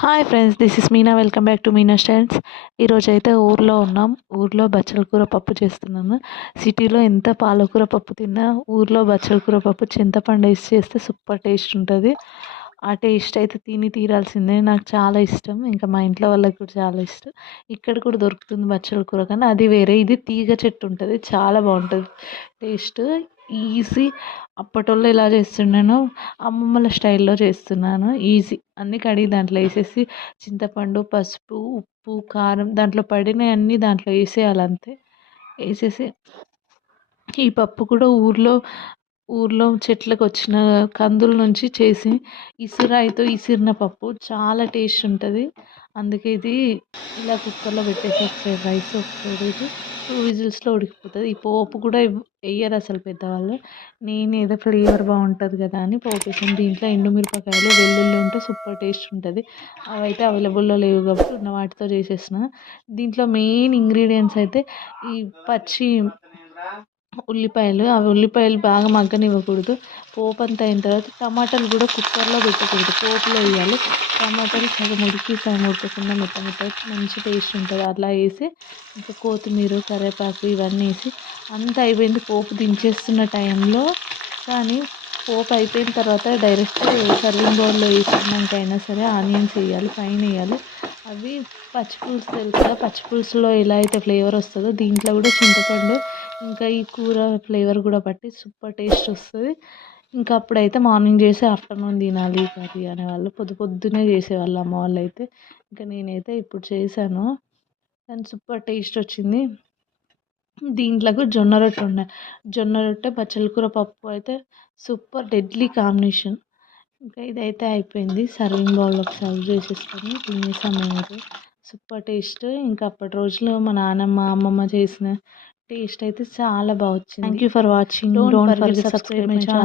Hi friends, this is Meena. Welcome back to Meena styles. ఈరోజైతే ఊర్లో ఉన్నాం. ఊర్లో బచ్చల కూర పప్పు చేస్తున్నాను. సిటీలో ఎంత పాలకూర పప్పు తిన్నా ఊర్లో బచ్చల కూర పప్పు చింతపండు వేసి చేస్తే సూపర్ టేస్ట్ ఉంటుంది. ఆ టేస్ట్ అయితే తిని తీరాల్సిందే. నాకు చాలా ఇష్టం. ఇంకా మా ఇంట్లో వాళ్ళకి కూడా చాలా ఇష్టం. ఇక్కడ కూడా దొరుకుతుంది బచ్చల కూర, కానీ అది వేరే. ఇది తీగ చెట్టు ఉంటుంది, చాలా బాగుంటుంది టేస్ట్. ఈజీ. అప్పటోళ్ళు ఎలా చేస్తున్నానో అమ్మమ్మల స్టైల్లో చేస్తున్నాను. ఈజీ. అన్నీ కడిగి దాంట్లో వేసేసి చింతపండు, పసుపు, ఉప్పు, కారం దాంట్లో పడినవన్నీ దాంట్లో వేసేయాలి అంతే. వేసేసి ఈ పప్పు కూడా ఊర్లో ఊర్లో చెట్లకు వచ్చిన కందుల నుంచి చేసి ఇసురాయితో ఇసిరిన పప్పు చాలా టేస్ట్ ఉంటుంది. అందుకే ఇది ఇలా కుక్కర్లో పెట్టేసి ఒకసారి రైస్ ఒకసారి ఇది 2 విజిల్స్లో ఉడికిపోతుంది. ఈ పోపు కూడా వేయరు అసలు పెద్దవాళ్ళు. నేను ఏదో ఫ్లేవర్ బాగుంటుంది కదా అని పోపు వేసాను. దీంట్లో ఎండుమిరపకాయలు, వెల్లుల్లి ఉంటే సూపర్ టేస్ట్ ఉంటుంది. అవైతే అవైలబుల్లో లేవు కాబట్టి ఉన్న వాటితో చేసేసిన. దీంట్లో మెయిన్ ఇంగ్రీడియంట్స్ అయితే ఈ పచ్చి ఉల్లిపాయలు. అవి ఉల్లిపాయలు బాగా మగ్గనివ్వకూడదు. పోపు అంతా అయిన తర్వాత టమాటాలు కూడా కుక్కర్లో పెట్టకూడదు, పోపులో వేయాలి. టమాటాలు సగం ఉడికి సగం ఉడకకుండా మెత్తగా మంచి టేస్ట్ ఉంటుంది. అట్లా వేసి ఇంకా కొత్తిమీర, కరివేపాకు ఇవన్నీ వేసి అంతా అయిపోయింది. పోపు దించేస్తున్న టైంలో కానీ పోపు అయిపోయిన తర్వాత డైరెక్ట్ సర్వింగ్ బౌల్లో వేసినాక అయినా సరే ఆనియన్స్ వేయాలి, పైన వేయాలి. అవి పచ్చిపులుసు తెలుసు కదా, పచ్చిపులుసులో ఎలా అయితే ఫ్లేవర్ వస్తుందో దీంట్లో కూడా చింతపండు ఇంకా ఈ కూర ఫ్లేవర్ కూడా పట్టి సూపర్ టేస్ట్ వస్తుంది. ఇంకా అప్పుడైతే మార్నింగ్ చేసి ఆఫ్టర్నూన్ తినాలి కర్రీ అనేవాళ్ళు. పొద్దున్నే చేసేవాళ్ళు అమ్మ వాళ్ళు అయితే. ఇంకా నేనైతే ఇప్పుడు చేశాను, కానీ సూపర్ టేస్ట్ వచ్చింది. దీంట్లోకి జొన్న రొట్టె ఉన్నాయి. జొన్న రొట్టె బచ్చల కూర పప్పు అయితే సూపర్ డెడ్లీ కాంబినేషన్. ఇంకా ఇదైతే అయిపోయింది. సర్వింగ్ బౌల్లోకి సర్వ్ చేసేసుకొని తినేసాం మేమైతే. Super taste. ఇంకా అప్పటి రోజుల్లో మా నాన్నమ్మ అమ్మమ్మ చేసిన టేస్ట్ అయితే చాలా బాగా వచ్చింది. Thank you for watching. Don't forget subscribe my channel.